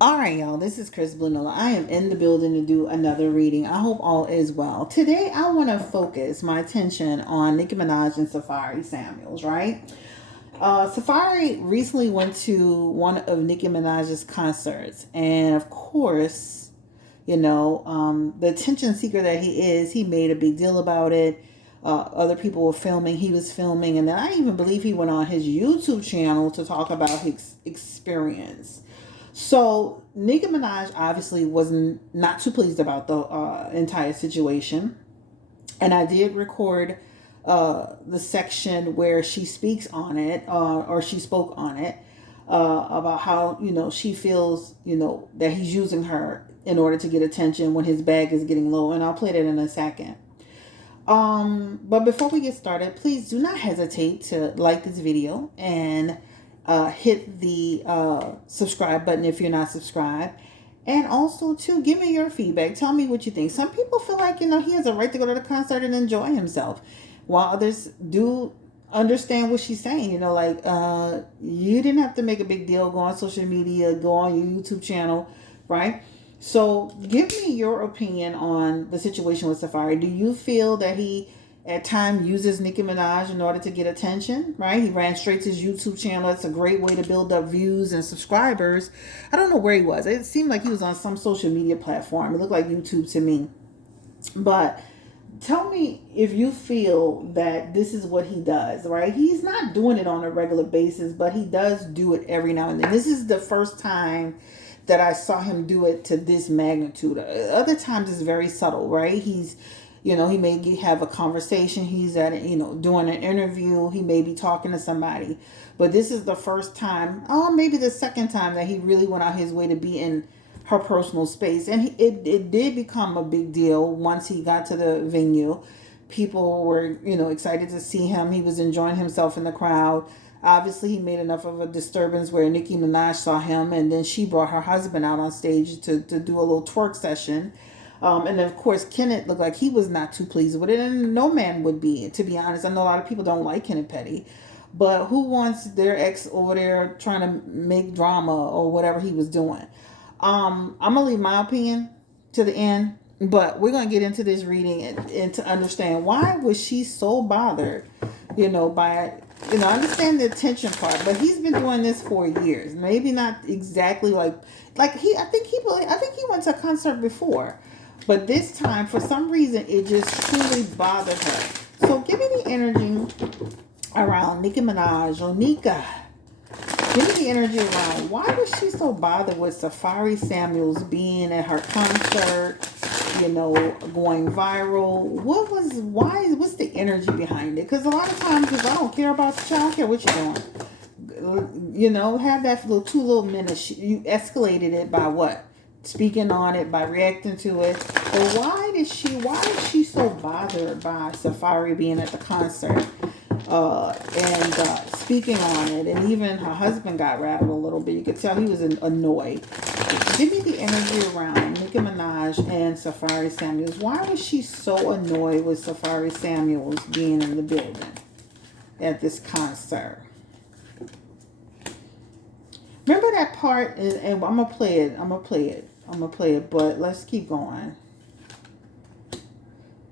All right, y'all. This is Chris Blue Nola. I am in the building to do another reading. I hope all is well. Today, I want to focus my attention on Nicki Minaj and Safaree Samuels. Right? Safaree recently went to one of Nicki Minaj's concerts, and of course, the attention seeker that he is, he made a big deal about it. Other people were filming, he was filming, and then I even believe he went on his YouTube channel to talk about his experience. So Nicki Minaj obviously wasn't not too pleased about the entire situation, and I did record the section where she speaks on it, or she spoke on it, about how she feels that he's using her in order to get attention when his bag is getting low, and I'll play that in a second. But before we get started, please do not hesitate to like this video and hit the subscribe button if you're not subscribed. And also, too, give me your feedback. Tell me what you think. Some people feel like, he has a right to go to the concert and enjoy himself, while others do understand what she's saying. You didn't have to make a big deal, go on social media, go on your YouTube channel, right? So give me your opinion on the situation with Safaree. Do you feel that he at times uses Nicki Minaj in order to get attention, right? He ran straight to his YouTube channel. It's a great way to build up views and subscribers. I don't know where he was. It seemed like he was on some social media platform. It looked like YouTube to me. But tell me if you feel that this is what he does, right? He's not doing it on a regular basis, but he does do it every now and then. This is the first time that I saw him do it to this magnitude. Other times it's very subtle, right? He may have a conversation. He's doing an interview. He may be talking to somebody. But this is the first time, or maybe the second time, that he really went out his way to be in her personal space. And it did become a big deal once he got to the venue. People were, excited to see him. He was enjoying himself in the crowd. Obviously, he made enough of a disturbance where Nicki Minaj saw him, and then she brought her husband out on stage to do a little twerk session. And then, of course, Kenneth looked like he was not too pleased with it, and no man would be, to be honest. I know a lot of people don't like Kenneth Petty, but who wants their ex over there trying to make drama or whatever he was doing? I'm going to leave my opinion to the end, but we're going to get into this reading and to understand why was she so bothered, by I understand the attention part, but he's been doing this for years. Maybe not exactly like he. I think he went to a concert before, but this time for some reason it just truly bothered her. So give me the energy around Nicki Minaj or Nika. Give me the energy around why was she so bothered with Safaree Samuels being at her concert, going viral. What's the energy behind it? Because a lot of times, if I don't care about you, I don't care what you're doing. Have that for 2 little minutes. You escalated it by what? Speaking on it, by reacting to it. But why is she so bothered by Safaree being at the concert? And speaking on it, and even her husband got rattled a little bit. You could tell he was annoyed. Give me the energy around Nicki Minaj and Safaree Samuels. Why was she so annoyed with Safaree Samuels being in the building at this concert? Remember that part, and I'm gonna play it, but let's keep going.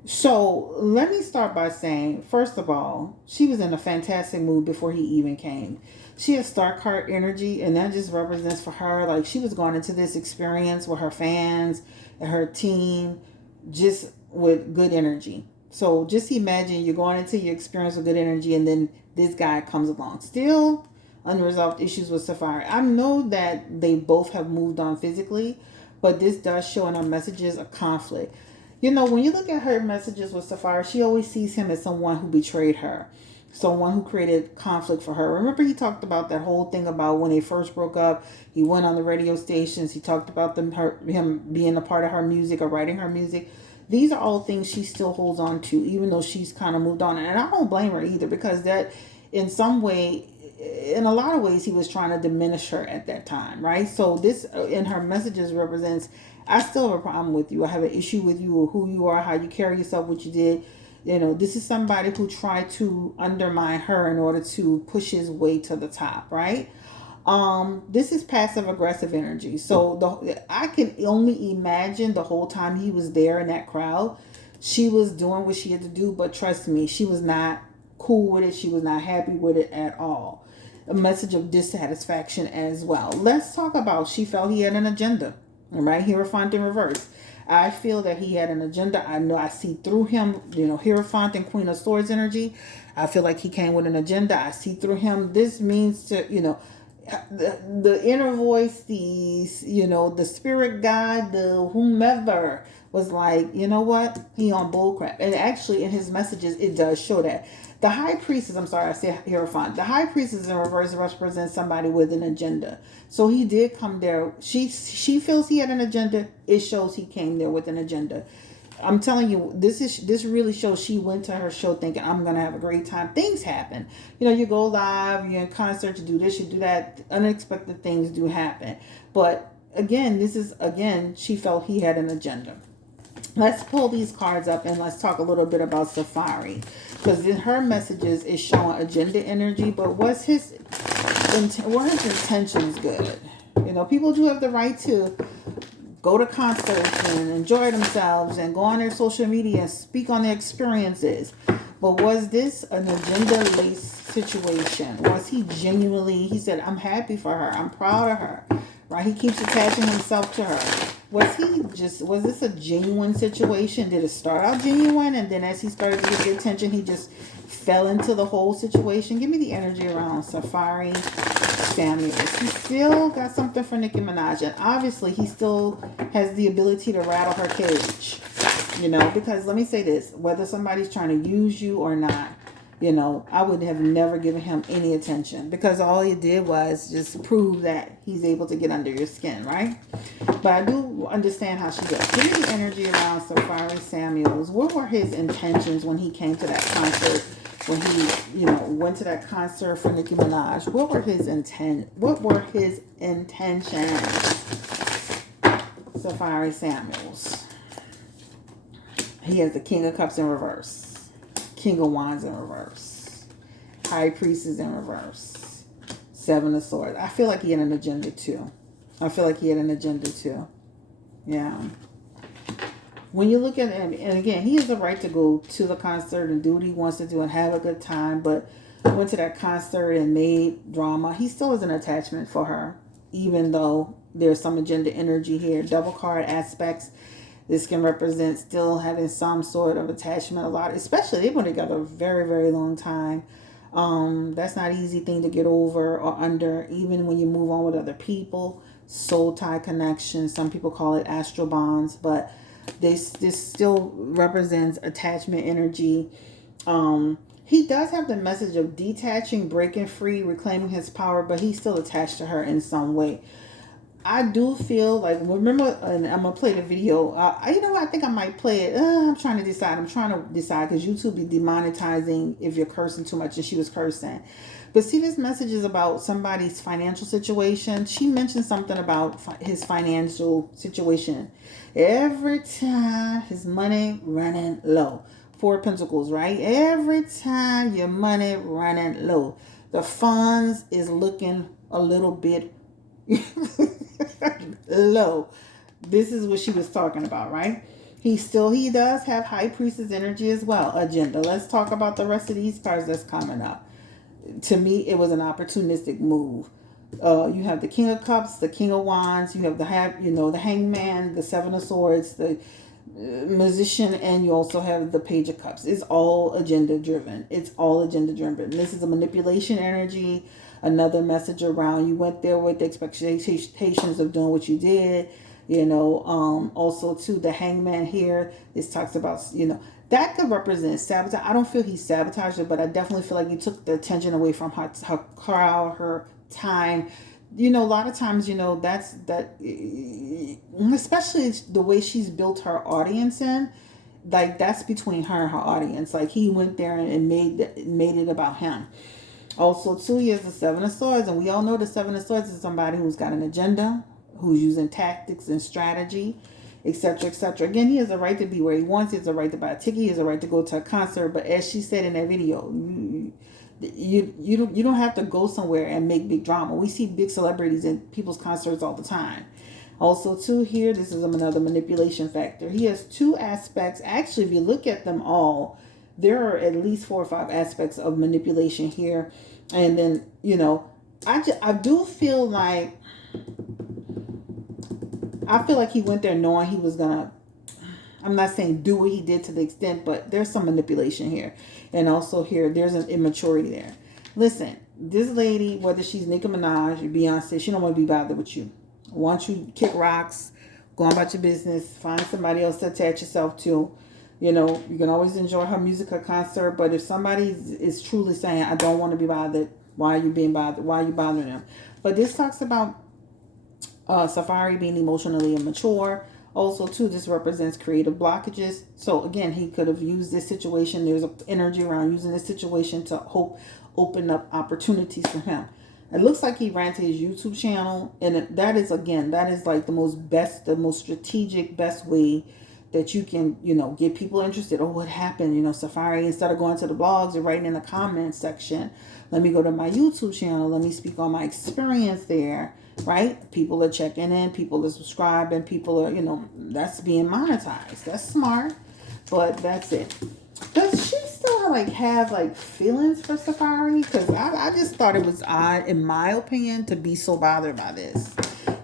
So let me start by saying, first of all, she was in a fantastic mood before he even came. She has star card energy, and that just represents for her, like, she was going into this experience with her fans and her team just with good energy. So just imagine you're going into your experience with good energy, and then this guy comes along. Still unresolved issues with Safaree. I know that they both have moved on physically, but this does show in her messages a conflict. When you look at her messages with Safaree, she always sees him as someone who betrayed her, someone who created conflict for her. Remember, he talked about that whole thing about when they first broke up. He went on the radio stations. He talked about him being a part of her music or writing her music. These are all things she still holds on to, even though she's kind of moved on. And I don't blame her either, because that, in some way, in a lot of ways, he was trying to diminish her at that time, right? So this, in her messages, represents, I still have a problem with you. I have an issue with you, or who you are, how you carry yourself, what you did. This is somebody who tried to undermine her in order to push his way to the top, right? This is passive aggressive energy. So I can only imagine the whole time he was there in that crowd, she was doing what she had to do, but trust me, she was not cool with it. She was not happy with it at all. A message of dissatisfaction as well. Let's talk about she felt he had an agenda. Right? Hierophant in reverse. I feel that he had an agenda. I know I see through him, Hierophant and Queen of Swords energy. I feel like he came with an agenda. I see through him. This means to, the inner voice, the spirit guide, the whomever was like, you know what? He on bullcrap. And actually in his messages, it does show that. The high priestess, I'm sorry, I said Hierophant. The high priestess in reverse represents somebody with an agenda. So he did come there. She feels he had an agenda. It shows he came there with an agenda. I'm telling you, this really shows she went to her show thinking I'm gonna have a great time. Things happen. You go live, you're in concert, you do this, you do that. Unexpected things do happen. But again, she felt he had an agenda. Let's pull these cards up and let's talk a little bit about Safaree. Because in her messages is showing agenda energy, but were his intentions good? People do have the right to go to concerts and enjoy themselves and go on their social media and speak on their experiences. But was this an agenda-laced situation? Was he genuinely, he said, I'm happy for her, I'm proud of her, right? He keeps attaching himself to her. Was this a genuine situation? Did it start out genuine and then as he started to get the attention, he just fell into the whole situation? Give me the energy around Safaree Samuels. He still got something for Nicki Minaj, and obviously he still has the ability to rattle her cage. Because let me say this, whether somebody's trying to use you or not, I would have never given him any attention because all he did was just prove that he's able to get under your skin, right? But I do understand how she does. Give me the energy around Safaree Samuels. What were his intentions when he came to that concert? When he, went to that concert for Nicki Minaj? What were his intentions? Safaree Samuels. He has the King of Cups in reverse. King of Wands in reverse. High Priestess in reverse. Seven of Swords. I feel like he had an agenda too. Yeah. When you look at him, and again, he has the right to go to the concert and do what he wants to do and have a good time, but went to that concert and made drama. He still has an attachment for her, even though there's some agenda energy here. Double card aspects. This can represent still having some sort of attachment. Especially they've been together a very, very long time. That's not an easy thing to get over or under, even when you move on with other people. Soul tie connection. Some people call it astral bonds, but this still represents attachment energy. He does have the message of detaching, breaking free, reclaiming his power, but he's still attached to her in some way. I do feel like, remember, and I'm going to play the video. I think I might play it. I'm trying to decide because YouTube be demonetizing if you're cursing too much, and she was cursing. But see, this message is about somebody's financial situation. She mentioned something about his financial situation. Every time his money running low. Four of Pentacles, right? Every time your money running low. The funds is looking a little bit low. This is what she was talking about, right? He does have High Priestess energy as well. Agenda. Let's talk about the rest of these cards that's coming up. To me, it was an opportunistic move. You have the King of Cups, the King of Wands. You have the Hangman, the Seven of Swords, the Musician, and you also have the Page of Cups. It's all agenda driven. This is a manipulation energy. Another message around, you went there with the expectations of doing what you did. Also too, the Hangman here, this talks about, that could represent sabotage. I don't feel he sabotaged her, but I definitely feel like he took the attention away from her crowd, her time. A lot of times, especially the way she's built her audience in, like that's between her and her audience. Like he went there and made it about him. Also, too, he has the Seven of Swords, and we all know the Seven of Swords is somebody who's got an agenda, who's using tactics and strategy, etc., etc. Again, he has a right to be where he wants. He has a right to buy a ticket. He has a right to go to a concert. But as she said in that video, You don't have to go somewhere and make big drama. We see big celebrities in people's concerts all the time. Also, too, here, this is another manipulation factor. He has two aspects. Actually, if you look at them all, there are at least 4 or 5 aspects of manipulation here. And then, I do feel like, he went there knowing he was going to, I'm not saying do what he did to the extent, but there's some manipulation here. And also here, there's an immaturity there. Listen, this lady, whether she's Nicki Minaj or Beyonce, she don't want to be bothered with you. Once you kick rocks, go on about your business, find somebody else to attach yourself to. You can always enjoy her music or concert, but if somebody is truly saying, I don't want to be bothered, why are you being bothered? Why are you bothering them? But this talks about Safaree being emotionally immature. Also, too, this represents creative blockages. So, again, he could have used this situation. There's an energy around using this situation to open up opportunities for him. It looks like he ran to his YouTube channel. And that is like the most strategic, best way that you can, get people interested. Oh, what happened? Safaree, instead of going to the blogs or writing in the comments section, let me go to my YouTube channel. Let me speak on my experience there. Right? People are checking in, people are subscribing, people are, that's being monetized. That's smart, but that's it. Does she still have feelings for Safaree? Because I just thought it was odd, in my opinion, to be so bothered by this.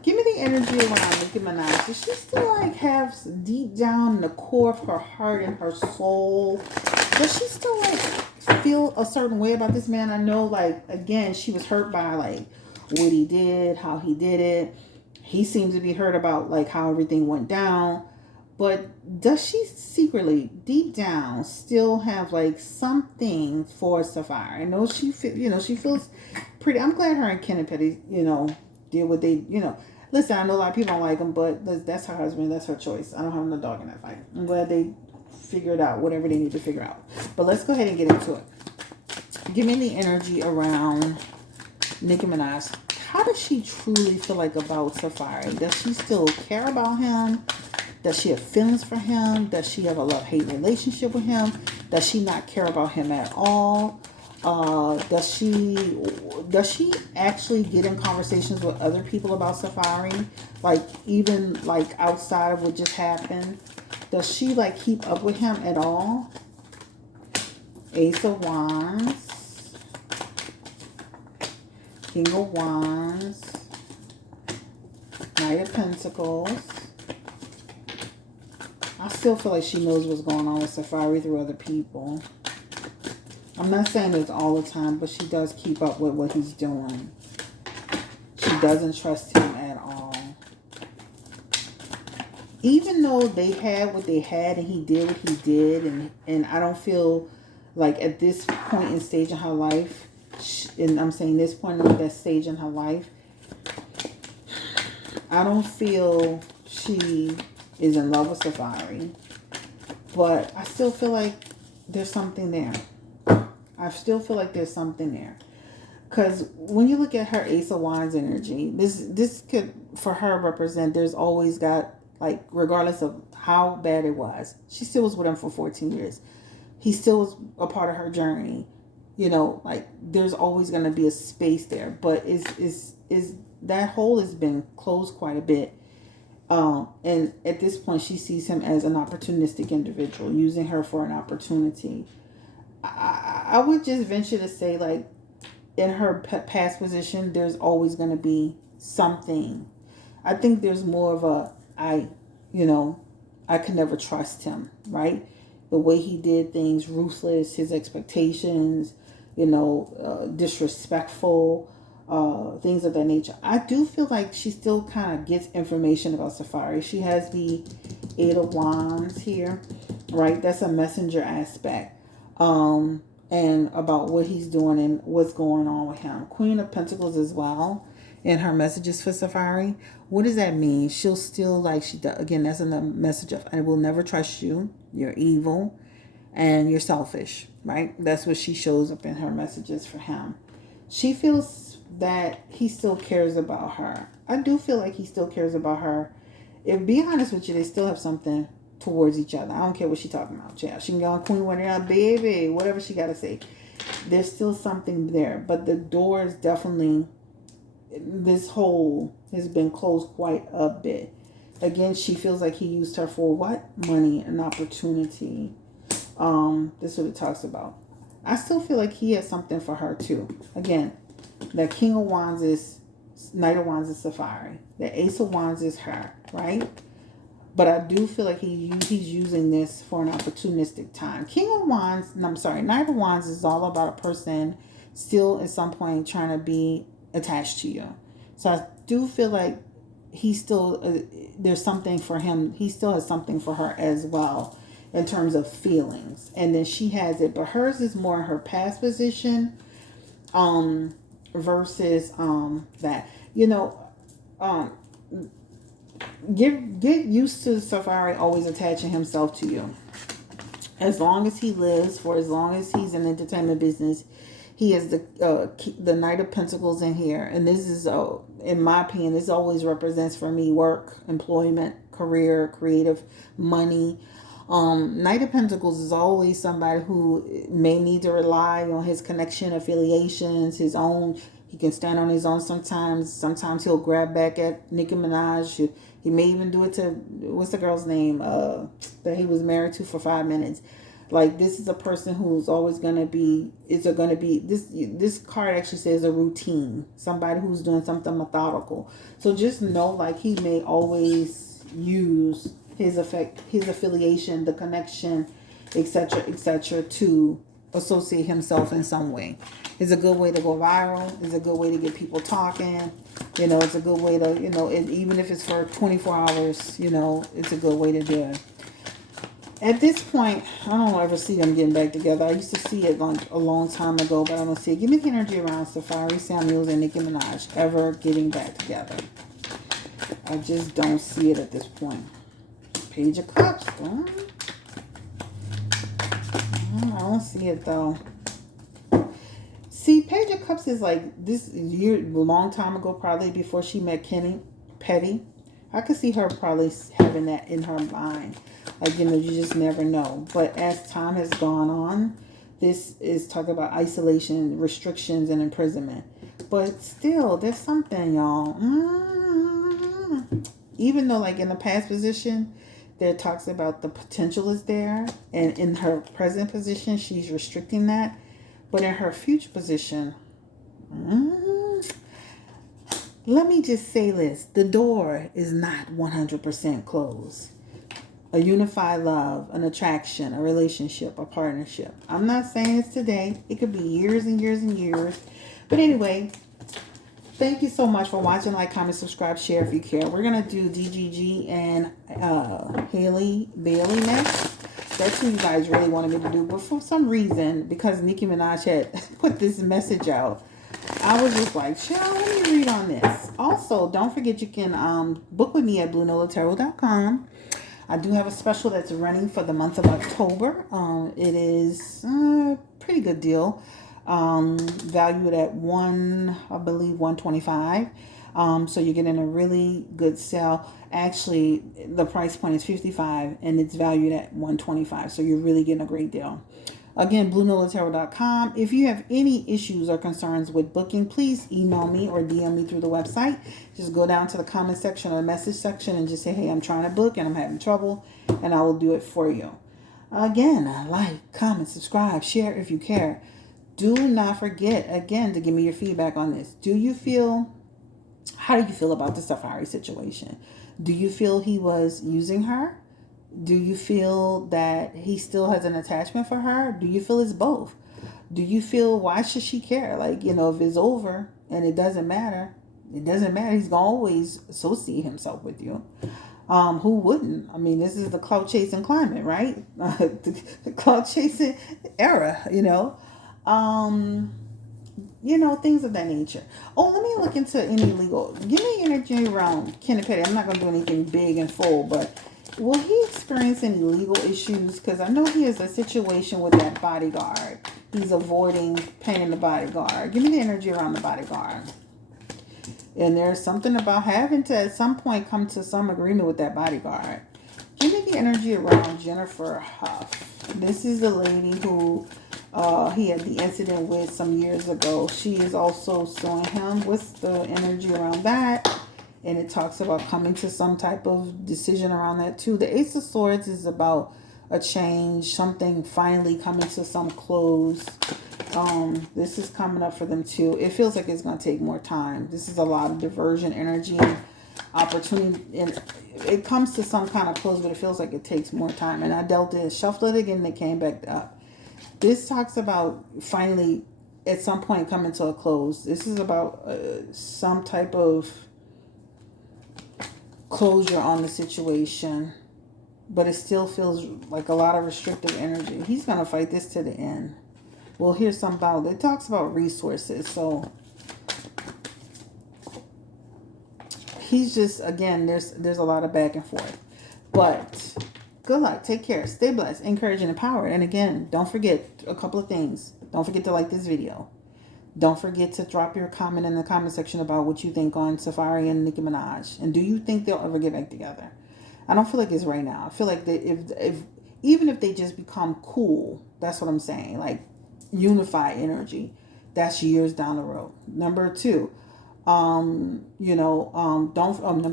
Give me the energy around Nicki Minaj. Does she still have deep down in the core of her heart and her soul? Does she still feel a certain way about this man? I know again, she was hurt by what he did, how he did it. He seems to be hurt about how everything went down. But does she secretly, deep down, still have something for Safaree? I know she feels pretty. I'm glad her and Kenneth Petty, did what they, Listen, I know a lot of people don't like him, but that's her husband. That's her choice. I don't have no dog in that fight. I'm glad they figured out whatever they need to figure out. But let's go ahead and get into it. Give me the energy around Nicki Minaj. How does she truly feel about Safaree? Does she still care about him? Does she have feelings for him? Does she have a love-hate relationship with him? Does she not care about him at all? Does she actually get in conversations with other people about Safaree? Even outside of what just happened? Does she keep up with him at all? Ace of Wands. King of Wands, Knight of Pentacles. I still feel like she knows what's going on with Safaree through other people. I'm not saying it's all the time, but she does keep up with what he's doing. She doesn't trust him at all. Even though they had what they had and he did what he did, and I don't feel at this point in stage in her life, and I'm saying this point in that stage in her life, I don't feel she is in love with Safaree, but I still feel like there's something there. Because when you look at her Ace of Wands energy, this could, for her, represent there's always got, regardless of how bad it was, she still was with him for 14 years. He still was a part of her journey. There's always going to be a space there, but is that hole has been closed quite a bit. And at this point, she sees him as an opportunistic individual, using her for an opportunity. I would just venture to say, in her past position, there's always going to be something. I think there's more of I could never trust him, right? The way he did things, ruthless, his expectations, disrespectful, things of that nature. I do feel like she still kind of gets information about Safaree. She has the Eight of Wands here, right? That's a messenger aspect. And about what he's doing and what's going on with him. Queen of Pentacles as well in her messages for Safaree. What does that mean? She'll still, she does. Again, that's a message of, I will never trust you. You're evil and you're selfish, right? That's what she shows up in her messages for him. She feels that he still cares about her. I do feel like he still cares about her. If, be honest with you, they still have something towards each other. I don't care what she's talking about. Yeah, she can go on Queen, whatever, baby, whatever she got to say. there's still something there, but the door is definitely, this hole has been closed quite a bit. Again, she feels like he used her for what? Money and opportunity. This is what it talks about. I still feel like he has something for her too. Again, the King of Wands is Knight of Wands is Safaree. The Ace of Wands is her, right? But I do feel like he's using this for an opportunistic time. Knight of Wands is all about a person still at some point trying to be attached to you. So I do feel like he still, there's something for him. He still has something for her as well in terms of feelings. And then she has it, but hers is more in her past position versus that. Get used to Safaree always attaching himself to you. As long as he lives, for as long as he's in the entertainment business, he is the Knight of Pentacles in here. And this is, in my opinion, this always represents for me work, employment, career, creative, money. Knight of Pentacles is always somebody who may need to rely on his connection, affiliations, his own. He can stand on his own sometimes. Sometimes he'll grab back at Nicki Minaj. He may even do it to, what's the girl's name that he was married to for 5 minutes. Like, this is a person who's always going to be, this card actually says a routine. Somebody who's doing something methodical. So just know, like, he may always use his affiliation, the connection, etc., to associate himself in some way. It's a good way to go viral. It's a good way to get people talking. It's a good way to, even if it's for 24 hours, it's a good way to do it. At this point, I don't ever see them getting back together. I used to see it like a long time ago, but I don't see it. Give me the energy around Safaree Samuels and Nicki Minaj ever getting back together. I just don't see it at this point. Page of Cups. I don't see it though. See, Page of Cups is like this year, a long time ago, probably before she met Kenny Petty. I could see her probably having that in her mind. Like, you just never know. But as time has gone on, this is talking about isolation, restrictions, and imprisonment. But still, there's something, y'all. Even though, like, in the past position, there talks about the potential is there. And in her present position, she's restricting that. But in her future position, let me just say this. The door is not 100% closed. A unified love, an attraction, a relationship, a partnership. I'm not saying it's today. It could be years and years and years. But anyway, thank you so much for watching. Like, comment, subscribe, share if you care. We're going to do DGG and Haley Bailey next. That's who you guys really wanted me to do. But for some reason, because Nicki Minaj had put this message out, I was just like, child, let me read on this. Also, don't forget you can book with me at BlueNolaTarot.com. I do have a special that's running for the month of October. It is a pretty good deal. Valued at $125. So you're getting a really good sale. Actually, the price point is $55 and it's valued at $125. So you're really getting a great deal. Again, BlueNolaTarot.com. If you have any issues or concerns with booking, please email me or DM me through the website. Just go down to the comment section or the message section and just say, hey, I'm trying to book and I'm having trouble, and I will do it for you. Again, like, comment, subscribe, share if you care. Do not forget, again, to give me your feedback on this. How do you feel about the Safaree situation? Do you feel he was using her? Do you feel that he still has an attachment for her? Do you feel it's both? Do you feel, why should she care? Like, if it's over and it doesn't matter, it doesn't matter. He's going to always associate himself with you. Who wouldn't? I mean, this is the clout chasing climate, right? The clout chasing era, things of that nature. Oh, let me look into any legal. Give me energy around Kenny Petty. I'm not going to do anything big and full, but will he experience any legal issues? Because I know he has a situation with that bodyguard. He's avoiding paying the bodyguard. Give me the energy around the bodyguard. And there's something about having to, at some point, come to some agreement with that bodyguard. Give me the energy around Jennifer Huff. This is the lady who He had the incident with some years ago. She is also suing him. What's the energy around that? And it talks about coming to some type of decision around that too. The Ace of Swords is about a change, something finally coming to some close. This is coming up for them too. It feels like it's going to take more time. This is a lot of diversion energy, opportunity, and it comes to some kind of close, but it feels like it takes more time. And I dealt it, shuffled it again, and it came back up. This talks about finally at some point coming to a close. This is about some type of closure on the situation, but it still feels like a lot of restrictive energy. He's going to fight this to the end. Well, here's some about it. Talks about resources. So he's just, again, there's a lot of back and forth. But good luck. Take care. Stay blessed, encouraged, and empowered. And again, don't forget a couple of things. Don't forget to like this video. Don't forget to drop your comment in the comment section about what you think on Safaree and Nicki Minaj. And do you think they'll ever get back together? I don't feel like it's right now. I feel like that if even if they just become cool, that's what I'm saying. Like unify energy, that's years down the road. Number two, number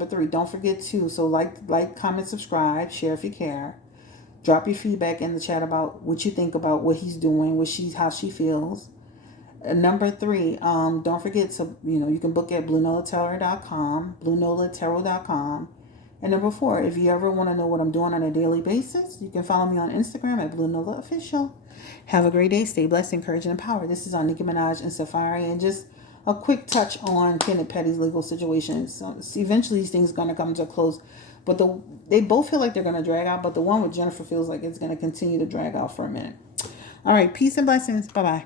three, don't forget to like, comment, subscribe, share if you care. Drop your feedback in the chat about what you think about what he's doing, how she feels. Number three, don't forget to, you can book at BlueNolaTarot.com, BlueNolaTarot.com. And number four, if you ever want to know what I'm doing on a daily basis, you can follow me on Instagram at BlueNolaOfficial. Have a great day. Stay blessed, encouraged, and empowered. This is on Nicki Minaj and Safaree, and just a quick touch on Kenneth Petty's legal situation. So eventually these things are going to come to a close, but they both feel like they're going to drag out, but the one with Jennifer feels like it's going to continue to drag out for a minute. All right, peace and blessings. Bye-bye.